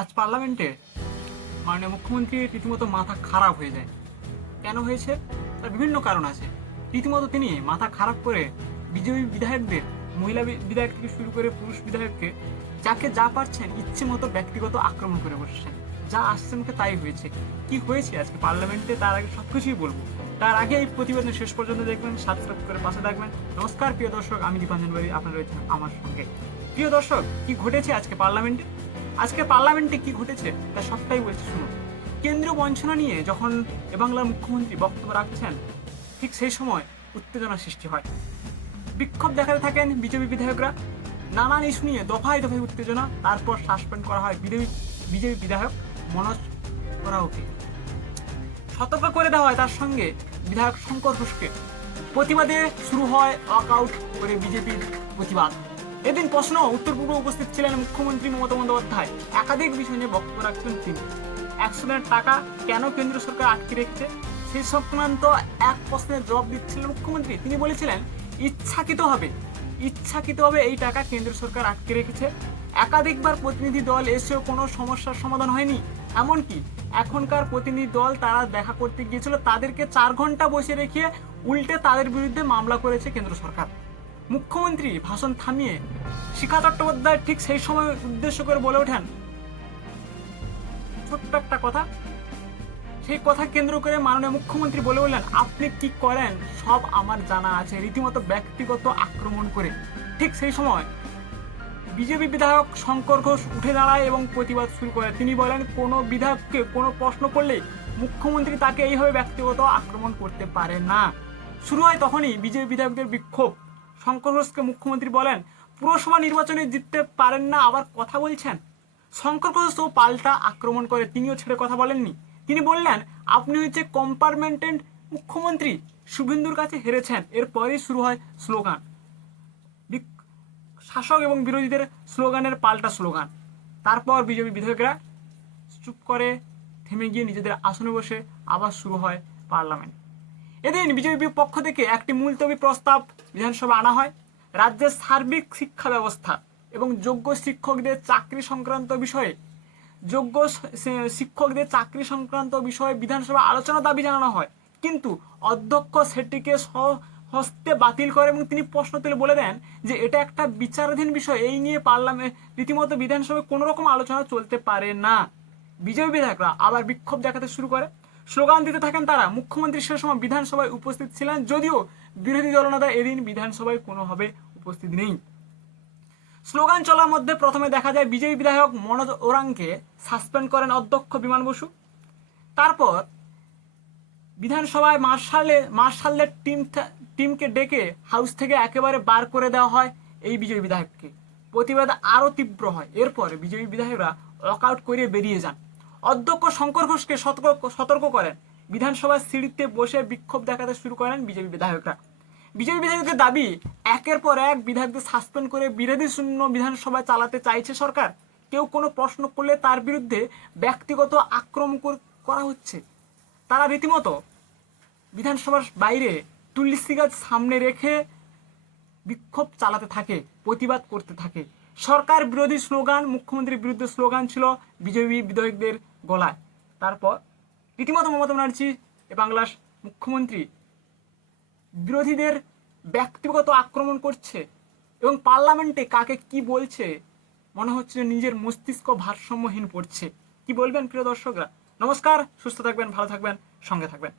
আজ পার্লামেন্টে মাননীয় মুখ্যমন্ত্রীর রীতিমতো মাথা খারাপ হয়ে যায়। কেন হয়েছে? তার বিভিন্ন কারণ আছে। রীতিমতো তিনি মাথা খারাপ করে বিজয়ী বিধায়কদের, মহিলা বিধায়ক থেকে শুরু করে পুরুষ বিধায়ককে যাকে যা পারছেন ইচ্ছে মতো ব্যক্তিগত আক্রমণ করে বসছেন। যা আসছে মুখে তাই হয়েছে। কি হয়েছে আজকে পার্লামেন্টে তার আগে সবকিছুই বলবো। তার আগে এই প্রতিবেদন শেষ পর্যন্ত দেখবেন, সাবস্ক্রাইব করে পাশে থাকবেন। নমস্কার প্রিয় দর্শক, আমি দীপাঞ্জন বাড়ি, আপনারা রয়েছেন আমার সঙ্গে। প্রিয় দর্শক, কি ঘটেছে আজকে পার্লামেন্টে? আজকে পার্লামেন্টে কি ঘটেছে তা সবটাই বলছি, শুনুন। কেন্দ্রীয় বঞ্চনা নিয়ে যখন এ বাংলার মুখ্যমন্ত্রী বক্তব্য রাখছেন, ঠিক সেই সময় উত্তেজনা সৃষ্টি হয়। বিক্ষোভ দেখাতে থাকেন বিজেপি বিধায়করা। নানান ইস্যু নিয়ে দফায় দফায় উত্তেজনা। তারপর সাসপেন্ড করা হয় বিজেপি বিধায়ক মনোজ ওরাওকে। সতর্ক করে দেওয়া হয় তার সঙ্গে বিধায়ক শঙ্কর ঘোষকে। প্রতিবাদে শুরু হয় ওয়াকআউট করে বিজেপির প্রতিবাদ। এদিন প্রশ্ন উত্তর পূর্বে উপস্থিত ছিলেন মুখ্যমন্ত্রী মমতা বন্দ্যোপাধ্যায়। একাধিক বিষয় নিয়ে বক্তব্য রাখছিলেন তিনি। 100 দিনের টাকা কেন কেন্দ্র সরকার আটকে রেখেছে সেই সংক্রান্ত এক প্রশ্নের জবাব দিচ্ছিলেন মুখ্যমন্ত্রী। তিনি বলেছিলেন ইচ্ছাকৃতভাবে এই টাকা কেন্দ্র সরকার আটকে রেখেছে। একাধিকবার প্রতিনিধি দল এসেও কোনো সমস্যার সমাধান হয়নি। এমনকি এখনকার প্রতিনিধি দল তারা দেখা করতে গিয়েছিল, তাদেরকে 4 ঘন্টা বসে রেখে উল্টে তাদের বিরুদ্ধে মামলা করেছে কেন্দ্র সরকার। মুখ্যমন্ত্রী ভাষণ থামিয়ে শিখা চট্টোপাধ্যায় ঠিক সেই সময় উদ্দেশ্য করে বলে ওঠেন ছোট্ট একটা কথা। সেই কথা কেন্দ্র করে মাননীয় মুখ্যমন্ত্রী বলে বললেন, আপনি কি করেন সব আমার জানা আছে, রীতিমতো ব্যক্তিগত আক্রমণ করে। ঠিক সেই সময় বিজেপি বিধায়ক শঙ্কর ঘোষ উঠে দাঁড়ায় এবং প্রতিবাদ শুরু করে। তিনি বলেন, কোনো বিধায়ককে কোনো প্রশ্ন করলে মুখ্যমন্ত্রী তাকে এইভাবে ব্যক্তিগত আক্রমণ করতে পারে না। শুরু হয় তখনই বিজেপি বিধায়কদের বিক্ষোভ। শঙ্কর ঘোষকে মুখ্যমন্ত্রী বলেন, পুরসভা নির্বাচনে জিততে পারেন না, আবার কথা বলছেন। শঙ্কর ঘোষও পাল্টা আক্রমণ করে, তিনিও ছেড়ে কথা বলেননি। তিনি বললেন, আপনি হচ্ছে কম্পার্টমেন্টেড মুখ্যমন্ত্রী, শুভেন্দুর কাছে হেরেছেন। এরপরই শুরু হয় স্লোগান, শাসক এবং বিরোধীদের স্লোগানের পাল্টা স্লোগান। তারপর বিজেপি বিধায়করা চুপ করে থেমে গিয়ে নিজেদের আসনে বসে আবার শুরু হয় পার্লামেন্ট। এদিন বিজেপির পক্ষ থেকে একটি মুলতবি প্রস্তাব বিধানসভা আনা হয়। রাজ্যের সার্বিক শিক্ষা ব্যবস্থা এবং যোগ্য শিক্ষকদের চাকরি সংক্রান্ত বিষয়ে বিধানসভা আলোচনা দাবি জানানো হয়, কিন্তু অধ্যক্ষ সেটিকে হস্তে বাতিল করে এবং তিনি প্রশ্ন তুলে বলে দেন যে এটা একটা বিচারাধীন বিষয়, এই নিয়ে পার্লামেন্ট রীতিমতো বিধানসভায় কোনো রকম আলোচনা চলতে পারে না। বিজেপি বিধায়করা আবার বিক্ষোভ দেখাতে শুরু করে, স্লোগান দিতে থাকেন তারা। মুখ্যমন্ত্রী সে সময় বিধানসভায় উপস্থিত ছিলেন, যদিও বিরোধী দলনেতা এদিন বিধানসভায় কোনোভাবে উপস্থিত নেই। স্লোগান চলার মধ্যে প্রথমে দেখা যায় বিজেপি বিধায়ক মনোজ ওরাংকে সাসপেন্ড করেন অধ্যক্ষ বিমান বসু। তারপর বিধানসভায় মার্শালদের টিমকে ডেকে হাউস থেকে একেবারে বার করে দেওয়া হয় এই বিজয়ী বিধায়ককে। প্রতিবাদ আরও তীব্র হয়। এরপর বিজয়ী বিধায়করা ওয়াকআউট করে বেরিয়ে যান। অধ্যক্ষ শঙ্কর ঘোষকে সতর্ক করেন। বিধানসভার সিঁড়িতে বসে বিক্ষোভ দেখাতে শুরু করেন বিজেপি বিধায়করা। বিজেপি বিধায়কদের দাবি, একের পর এক বিধায়কদের সাসপেন্ড করে বিরোধী শূন্য বিধানসভা চালাতে চাইছে সরকার। কেউ কোনো প্রশ্ন করলে তার বিরুদ্ধে ব্যক্তিগত আক্রমণ করা হচ্ছে। তারা রীতিমতো বিধানসভার বাইরে তুলসী গাছ সামনে রেখে বিক্ষোভ চালাতে থাকে, প্রতিবাদ করতে থাকে। সরকার বিরোধী স্লোগান, মুখ্যমন্ত্রীর বিরুদ্ধে স্লোগান ছিল বিজেপি বিধায়কদের গলায়। তারপর রীতিমতো মমতা ব্যানার্জি এ বাংলার মুখ্যমন্ত্রী বিরোধীদের ব্যক্তিগত আক্রমণ করছে এবং পার্লামেন্টে কাকে কি বলছে মনে হচ্ছে নিজের মস্তিষ্ক ভারসাম্যহীন পড়ছে। কি বলবেন প্রিয় দর্শকরা? নমস্কার, সুস্থ থাকবেন, ভালো থাকবেন, সঙ্গে থাকবেন।